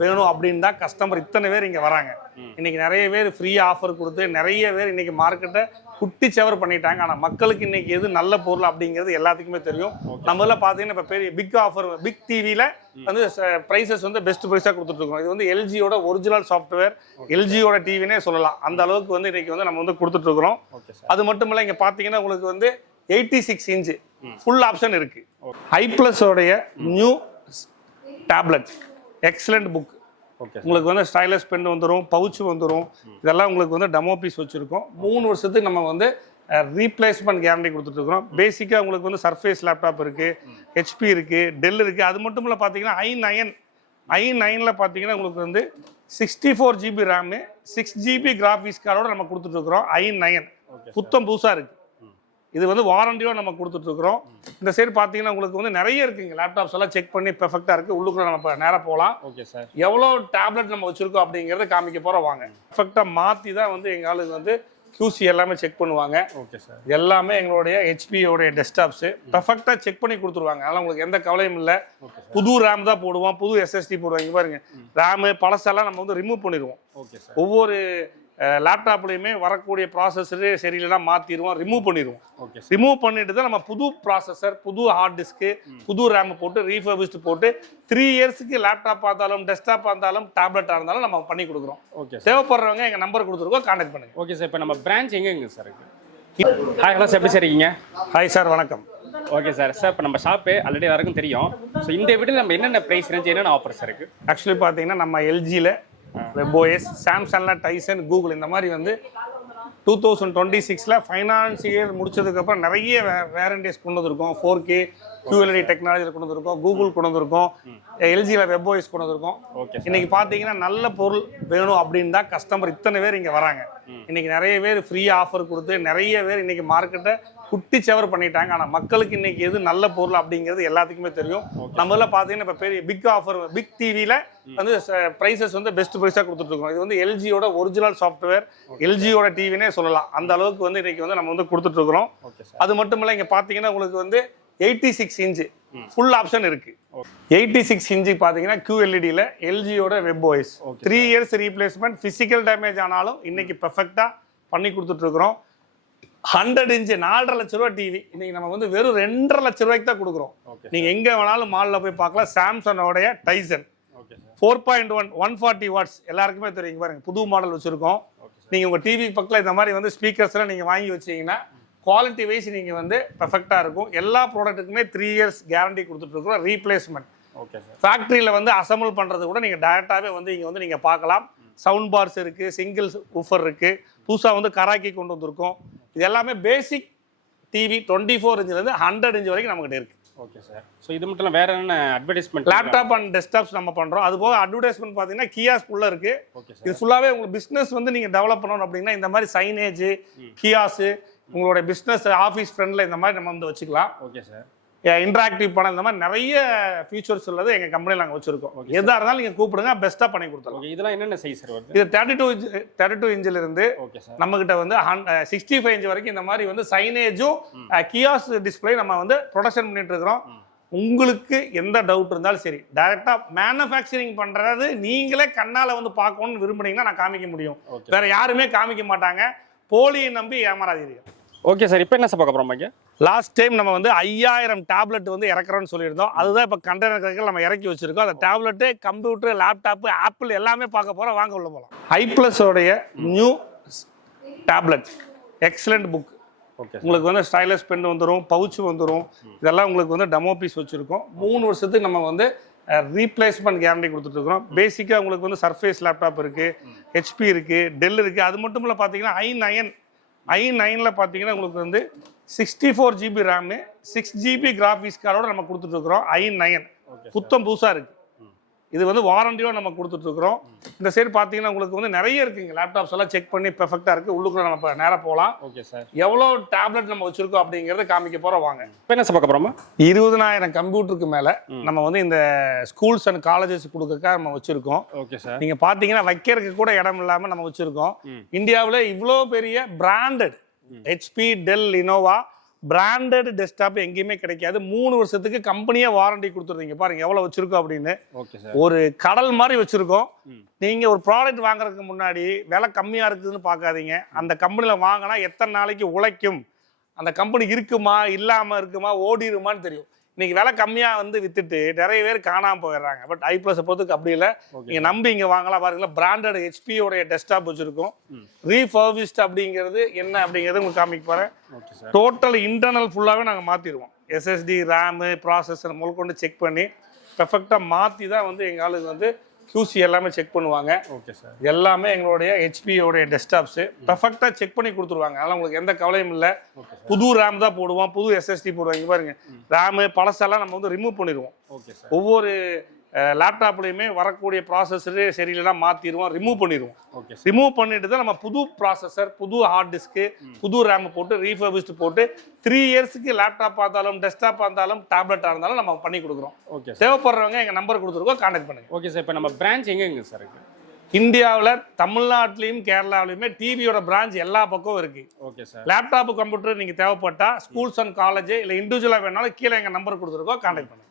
வேணும் அப்படின்னு தான் கஸ்டமர் இத்தனை பேர் இங்கே வராங்க. இன்னைக்கு நிறைய பேர் ஃப்ரீ ஆஃபர் கொடுத்து நிறைய பேர் இன்னைக்கு மார்க்கெட்டை குட்டி செவர் பண்ணிட்டாங்க. ஆனால் மக்களுக்கு இன்னைக்கு எது நல்ல பொருள் அப்படிங்கிறது எல்லாத்துக்குமே தெரியும். நம்மள பார்த்தீங்கன்னா இப்போ பெரிய பிக் ஆஃபர் பிக் டிவியில் வந்து ப்ரைஸஸ் வந்து பெஸ்ட் ப்ரைஸாக கொடுத்துட்ருக்கோம். இது வந்து எல்ஜியோட ஒரிஜினல் சாஃப்ட்வேர், எல்ஜியோட டிவினே சொல்லலாம். அந்த அளவுக்கு வந்து இன்னைக்கு வந்து நம்ம வந்து கொடுத்துட்ருக்குறோம். அது மட்டும் இல்லை, இங்கே பார்த்தீங்கன்னா உங்களுக்கு வந்து 86 இன்ச்சு ஃபுல் ஆப்ஷன் இருக்கு. ஐப்ளஸ் உடைய நியூ டேப்லெட் எக்ஸலண்ட் புக். உங்களுக்கு வந்து ஸ்டைலஸ் பென் வந்துடும், பவுச் வந்துடும். இதெல்லாம் உங்களுக்கு வந்து டெமோ பீஸ் வச்சுருக்கோம். 3 வருஷத்துக்கு நம்ம வந்து ரீப்ளேஸ்மெண்ட் கேரண்டி கொடுத்துட்ருக்குறோம். பேசிக்காக உங்களுக்கு வந்து சர்ஃபேஸ் லேப்டாப் இருக்குது, ஹெச்பி இருக்குது, டெல் இருக்குது. அது மட்டும் இல்லை பார்த்தீங்கன்னா i9 பார்த்தீங்கன்னா உங்களுக்கு வந்து 64 GB ரேமு, 6 GB கிராஃபிக்ஸ் கார்டோட நம்ம கொடுத்துட்ருக்குறோம். i9 புத்தம் புதுசாக இருக்குது. இது வந்து வாரண்டியோட நம்ம கொடுத்துட்ருக்குறோம். இந்த சைடு பார்த்தீங்கன்னா உங்களுக்கு வந்து நிறைய இருக்குங்க. லேப்டாப்ஸ் எல்லாம் செக் பண்ணி பெர்ஃபெக்டாக இருக்குது. உள்ளுக்குள்ள நம்ம நேராக போகலாம். ஓகே சார், எவ்வளோ டேப்லெட் நம்ம வச்சுருக்கோம் அப்படிங்கிறத காமிக்க போகிறோம். வாங்க. பெர்ஃபெக்டாக மாற்றி தான் வந்து எங்கள் ஆளுக்கு வந்து QC எல்லாமே செக் பண்ணுவாங்க. ஓகே சார், எல்லாமே எங்களுடைய ஹெச்பியோடைய டெஸ்க்டாப்ஸு பெர்ஃபெக்டாக செக் பண்ணி கொடுத்துருவாங்க. அதனால் உங்களுக்கு எந்த கவலையும் இல்லை. புது ரேம் தான் போடுவோம், புது SSD போடுவோம். இங்கே பாருங்க, ரேமு பழசெல்லாம் நம்ம வந்து ரிமூவ் பண்ணிடுவோம். ஓகே சார், ஒவ்வொரு லேப்டாப்லையுமே வரக்கூடிய ப்ராசஸரு சரியில்லைனா மாற்றிடுவோம், ரிமூவ் பண்ணிடுவோம். ஓகே, ரிமூவ் பண்ணிட்டு தான் நம்ம புது ப்ராசஸர், புது ஹார்ட் டிஸ்க்கு, புது ரேம் போட்டு ரீஃபர்பிஷ்டு போட்டு 3 இயர்ஸுக்கு லேப்டாப் இருந்தாலும் டெஸ்க்டாப் இருந்தாலும் டேப்லெட்டாக இருந்தாலும் நம்ம பண்ணி கொடுக்குறோம். ஓகே, தேவைப்படுறவங்க எங்கள் நம்பர் கொடுத்துருக்கோம், கான்டாக்ட் பண்ணுங்க. ஓகே சார், இப்போ நம்ம பிரான்ச் எங்கேங்க சார் இருக்குது? ஹாய் ஹலோ சார், எப்படி சார் இருக்கீங்க? ஹாய் சார், வணக்கம். Okay sir. சார் இப்போ நம்ம ஷாப்பு ஆல்ரெடி எல்லாருக்கும் தெரியும். ஸோ இந்த வீட்டில் நம்ம என்னென்ன ப்ரைஸ் ரேஞ்ச், என்னென்ன ஆஃபர்ஸ் இருக்குது? ஆக்சுவலி பார்த்தீங்கன்னா நம்ம எல்ஜியில் வெப்ஓஎஸ், சாம்சங்ல டைசன், கூகுள் இந்த மாதிரி வந்து 2026 ஃபைனான்ஸ் இயர் முடிச்சதுக்கப்புறம் நிறைய வேரண்டிஸ் கொண்டு வந்திருக்கோம். 4K QLED டெக்னாலஜியில் கொண்டு வந்திருக்கோம், கூகுள் கொண்டு வந்திருக்கோம், எல்ஜியில் வெப்ஓஎஸ் கொண்டு வந்திருக்கோம். இன்னைக்கு பார்த்தீங்கன்னா நல்ல பொருள் வேணும் அப்படின்னு தான் கஸ்டமர் இத்தனை பேர் இங்கே வராங்க. இன்னைக்கு நிறைய பேர் ஃப்ரீ ஆஃபர் கொடுத்து நிறைய பேர் இன்னைக்கு மார்க்கெட்டை குட்டி செவர் பண்ணிட்டாங்க. ஆனால் மக்களுக்கு இன்னைக்கு எது நல்ல பொருள் அப்படிங்கிறது எல்லாத்துக்குமே தெரியும். நம்மள பார்த்தீங்கன்னா இப்போ பெரிய பிக் ஆஃபர் பிக் டிவியில் வந்து ப்ரைஸஸ் வந்து பெஸ்ட் ப்ரைஸாக கொடுத்துட்ருக்கோம். இது வந்து எல்ஜியோட ஒரிஜினல் சாஃப்ட்வேர், எல்ஜியோட டிவினே சொல்லலாம். அந்த அளவுக்கு வந்து இன்னைக்கு வந்து நம்ம வந்து கொடுத்துட்ருக்குறோம். அது மட்டும் இல்லை, இங்கே பார்த்தீங்கன்னா உங்களுக்கு வந்து 86 இன்ச்சு ஃபுல் ஆப்ஷன் இருக்கு. 86 இன்ச்சு பார்த்தீங்கன்னா QLEDல எல்ஜியோட webOS 3 years replacement. Physical damage ஆனாலும் இன்னைக்கு பெர்ஃபெக்டாக பண்ணி கொடுத்துட்ருக்குறோம். 100 இன்ச்சு 4.5 லட்ச ரூபா டிவி இன்னைக்கு நம்ம வந்து வெறும் 2.5 லட்ச ரூபாய்க்கு தான் கொடுக்குறோம். நீங்க எங்க வேணாலும் மாலில் போய் பார்க்கலாம். சாம்சங்கோடைய டைசன் 4.1 140 வாட்ஸ் எல்லாருக்குமே தெரியும். பாருங்க, புது மாடல் வச்சிருக்கோம். நீங்க உங்க டிவி பக்கத்தில் இந்த மாதிரி வந்து ஸ்பீக்கர்ஸ்லாம் நீங்க வாங்கி வச்சீங்கன்னா குவாலிட்டி வைஸ் நீங்கள் வந்து பெர்ஃபெக்டாக இருக்கும். எல்லா ப்ராடக்ட்டுக்குமே 3 இயர்ஸ் கேரண்டி கொடுத்துட்ருக்கோம். ரீப்ளேஸ்மெண்ட். ஓகே சார், ஃபேக்ட்ரியில் வந்து அசம்பிள் பண்ணுறது கூட நீங்கள் டேரெக்டாகவே வந்து இங்கே வந்து நீங்கள் பார்க்கலாம். சவுண்ட் பார்ஸ் இருக்குது, சிங்கிள் ஊஃபர் இருக்குது, புதுசாக வந்து கராக்கி கொண்டு வந்திருக்கோம். இது எல்லாமே பேசிக் டிவி 24 இன்ச்லேருந்து 100 இன்ச் வரைக்கும் நம்மகிட்ட இருக்குது. Okay sir. ஸோ இது மட்டும் இல்லை, வேறு என்ன அட்வர்டைஸ்மெண்ட்? லேப்டாப் அண்ட் டெஸ்க்டாப்ஸ் நம்ம பண்ணுறோம். அது போக அட்வர்டைஸ்மெண்ட் பார்த்தீங்கன்னா கியாஸ் ஃபுல்லாக இருக்குது. இது ஃபுல்லாகவே உங்களுக்கு பிஸ்னஸ் வந்து நீங்கள் டெவலப் பண்ணணும் அப்படின்னா இந்த மாதிரி சைனேஜ், கியாஸு, உங்களுடைய பிஸ்னஸ் ஆஃபீஸ் ஃப்ரெண்டில் இந்த மாதிரி நம்ம வந்து வச்சுக்கலாம். ஓகே சார், இன்ட்ராக்டிவ் பணம் இந்த மாதிரி நிறைய ஃபீச்சர்ஸ் உள்ளது எங்கள் கம்பெனியில் நாங்கள் வச்சுருக்கோம். எதாக இருந்தாலும் நீங்கள் கூப்பிடுங்க, பெஸ்ட்டாக பண்ணி கொடுத்துருவோம். இதெல்லாம் என்னென்ன சைஸ் சார் வருது? இது 32 இன்ச்சிலிருந்து நம்மகிட்ட வந்து 65 இன்ச் வரைக்கும் இந்த மாதிரி வந்து சைனேஜும் கியாஸ் டிஸ்பிளே நம்ம வந்து ப்ரொடக்ஷன் பண்ணிட்டு இருக்கிறோம். உங்களுக்கு எந்த டவுட் இருந்தாலும் சரி, டைரெக்டாக மேனுஃபேக்சரிங் பண்ணுறது நீங்களே கண்ணால் வந்து பார்க்கணும்னு விரும்புனீங்கன்னா நான் காமிக்க முடியும். வேற யாருமே காமிக்க மாட்டாங்க. போலியை நம்பி ஏமாறாதீங்க. ஓகே சார், இப்போ என்ன சார் பார்க்க போகிறோம்? லாஸ்ட் டைம் நம்ம வந்து 5000 டேப்லெட் வந்து இறக்குறோன்னு சொல்லியிருந்தோம். அதுதான் இப்போ கண்டெய்னர் நம்ம இறக்கி வச்சிருக்கோம். அந்த டேப்லெட்டு, கம்ப்யூட்டர், லேப்டாப்பு, ஆப்பிள் எல்லாமே பார்க்க போகிறோம். வாங்க உள்ள போகலாம். ஐப்ளஸோடைய நியூ டேப்லெட் எக்ஸலண்ட் புக். உங்களுக்கு வந்து ஸ்டைலஸ் பென் வந்துடும், பவுச் வந்துடும். இதெல்லாம் உங்களுக்கு வந்து டெமோ பீஸ் வச்சுருக்கோம். 3 வருஷத்துக்கு நம்ம வந்து ரீப்ளேஸ்மெண்ட் கேரண்டி கொடுத்துட்ருக்குறோம். பேசிக்காக உங்களுக்கு வந்து சர்ஃபேஸ் லேப்டாப் இருக்குது, ஹெச்பி இருக்குது, டெல் இருக்குது. அது மட்டும் இல்லை பார்த்தீங்கன்னா i9 பார்த்தீங்கன்னா உங்களுக்கு வந்து 64 GB ரேமு, 6 GB கிராஃபிக்ஸ் கார்டோட நம்ம கொடுத்துட்ருக்குறோம். i9 புத்தம் புதுசாக இருக்குது. இது வந்து வாரண்டியோட நம்ம கொடுத்துட்ருக்குறோம். இந்த சைடு பார்த்தீங்கன்னா உங்களுக்கு வந்து நிறைய இருக்குங்க. லேப்டாப்ஸ் எல்லாம் செக் பண்ணி பெர்ஃபெக்டாக இருக்குது. உள்ளுக்குள்ள நம்ம நேராக போகலாம். ஓகே சார், எவ்வளோ டேப்லெட் நம்ம வச்சுருக்கோம் அப்படிங்கிறத காமிக்க போகிறோம். வாங்க. இப்போ என்ன சார் பார்க்க போகிறோமா? 20,000 கம்ப்யூட்டருக்கு மேலே நம்ம வந்து இந்த ஸ்கூல்ஸ் அண்ட் காலேஜஸ் கொடுக்கறதுக்காக நம்ம வச்சுருக்கோம். ஓகே சார், நீங்கள் பார்த்தீங்கன்னா வைக்கிறதுக்கு கூட இடம் இல்லாமல் நம்ம வச்சுருக்கோம். இந்தியாவில் இவ்வளோ பெரிய branded HP, Dell, Lenovo branded desktop எங்கேயுமே கிடைக்காது. 3 வருஷத்துக்கு கம்பெனியே வாரண்டி கொடுத்துருந்தீங்க. பாருங்க எவ்வளவு வச்சிருக்கோம் அப்படின்னு. Okay sir. ஒரு கடல் மாதிரி வச்சிருக்கோம். நீங்க ஒரு ப்ராடக்ட் வாங்குறதுக்கு முன்னாடி விலை கம்மியா இருக்குதுன்னு பார்க்காதீங்க. அந்த கம்பெனில வாங்கினா எத்தனை நாளைக்கு உழைக்கும், அந்த கம்பெனி இருக்குமா இல்லாம இருக்குமா ஓடிடுமான்னு தெரியும். இன்னைக்கு விலை கம்மியா வந்து வித்துட்டு நிறைய பேர் காணாம போயிடுறாங்க. பட் ஐ பிளஸ் பொறுத்துக்கு அப்படி இல்லை. நீங்க நம்பி இங்க வாங்கலாம். பாருங்களா, பிராண்டட் ஹெச்பியோடைய டெஸ்க்டாப் வச்சிருக்கோம். ரீஃபர்பிஷ்ட் அப்படிங்கிறது என்ன அப்படிங்கிறது உங்களுக்கு காமிக்க போறேன். டோட்டல் இன்டர்னல் ஃபுல்லாவே நாங்க மாத்திடுவோம். எஸ்எஸ்டி, ரேமு, ப்ராசஸர் முதற்கொண்டு செக் பண்ணி பெர்ஃபெக்டா மாத்தி தான் வந்து எங்க ஆளுக்கு வந்து QC எல்லாமே செக் பண்ணுவாங்க. Okay sir. எல்லாமே எங்களுடைய ஹெச்பியோடைய டெஸ்க்டாப்ஸ் பெர்ஃபெக்டா செக் பண்ணி கொடுத்துருவாங்க. அதனால உங்களுக்கு எந்த கவலையும் இல்லை. புது ரேம் தான் போடுவோம், புது எஸ்எஸ்டி போடுவாங்க. பாருங்க, ரேமு பழசெல்லாம் நம்ம வந்து ரிமூவ் பண்ணிடுவோம். Okay sir. ஒவ்வொரு லேப்டாப்லையுமே வரக்கூடிய ப்ராசஸரு சரியில்லைனா மாற்றிடுவோம், ரிமூவ் பண்ணிடுவோம். ஓகே. ரிமூவ் பண்ணிட்டு தான் நம்ம புது ப்ராசஸர், புது ஹார்ட் டிஸ்க்கு, புது ரேம் போட்டு ரீஃபர்பிஷ்ட் போட்டு 3 இயர்ஸ்க்கு லேப்டாப் பார்த்தாலும் டெஸ்க்டாப் பார்த்தாலும் டேப்லெட்டாக இருந்தாலும் நம்ம பண்ணி கொடுக்குறோம். ஓகே. தேவைப்படுறவங்க எங்கள் நம்பர் கொடுத்துருக்கோம், கான்டாக்ட் பண்ணுங்க. Okay sir. இப்போ நம்ம பிரான்ச் எங்கெங்க சார் இருக்கு? இந்தியாவில் தமிழ்நாட்டிலையும் கேரளாவிலையுமே டிவியோட பிரான்ச் எல்லா பக்கம் இருக்கு. Okay sir. லேப்டாப் கம்ப்யூட்டர் நீங்கள் தேவைப்பட்டா ஸ்கூல்ஸ் அண்ட் காலேஜ் இல்லை இண்டிவிஜுவலாக வேணாலும் கீழே எங்கள் நம்பர் கொடுத்துருக்கோம், கான்டாக்ட் பண்ணுங்க.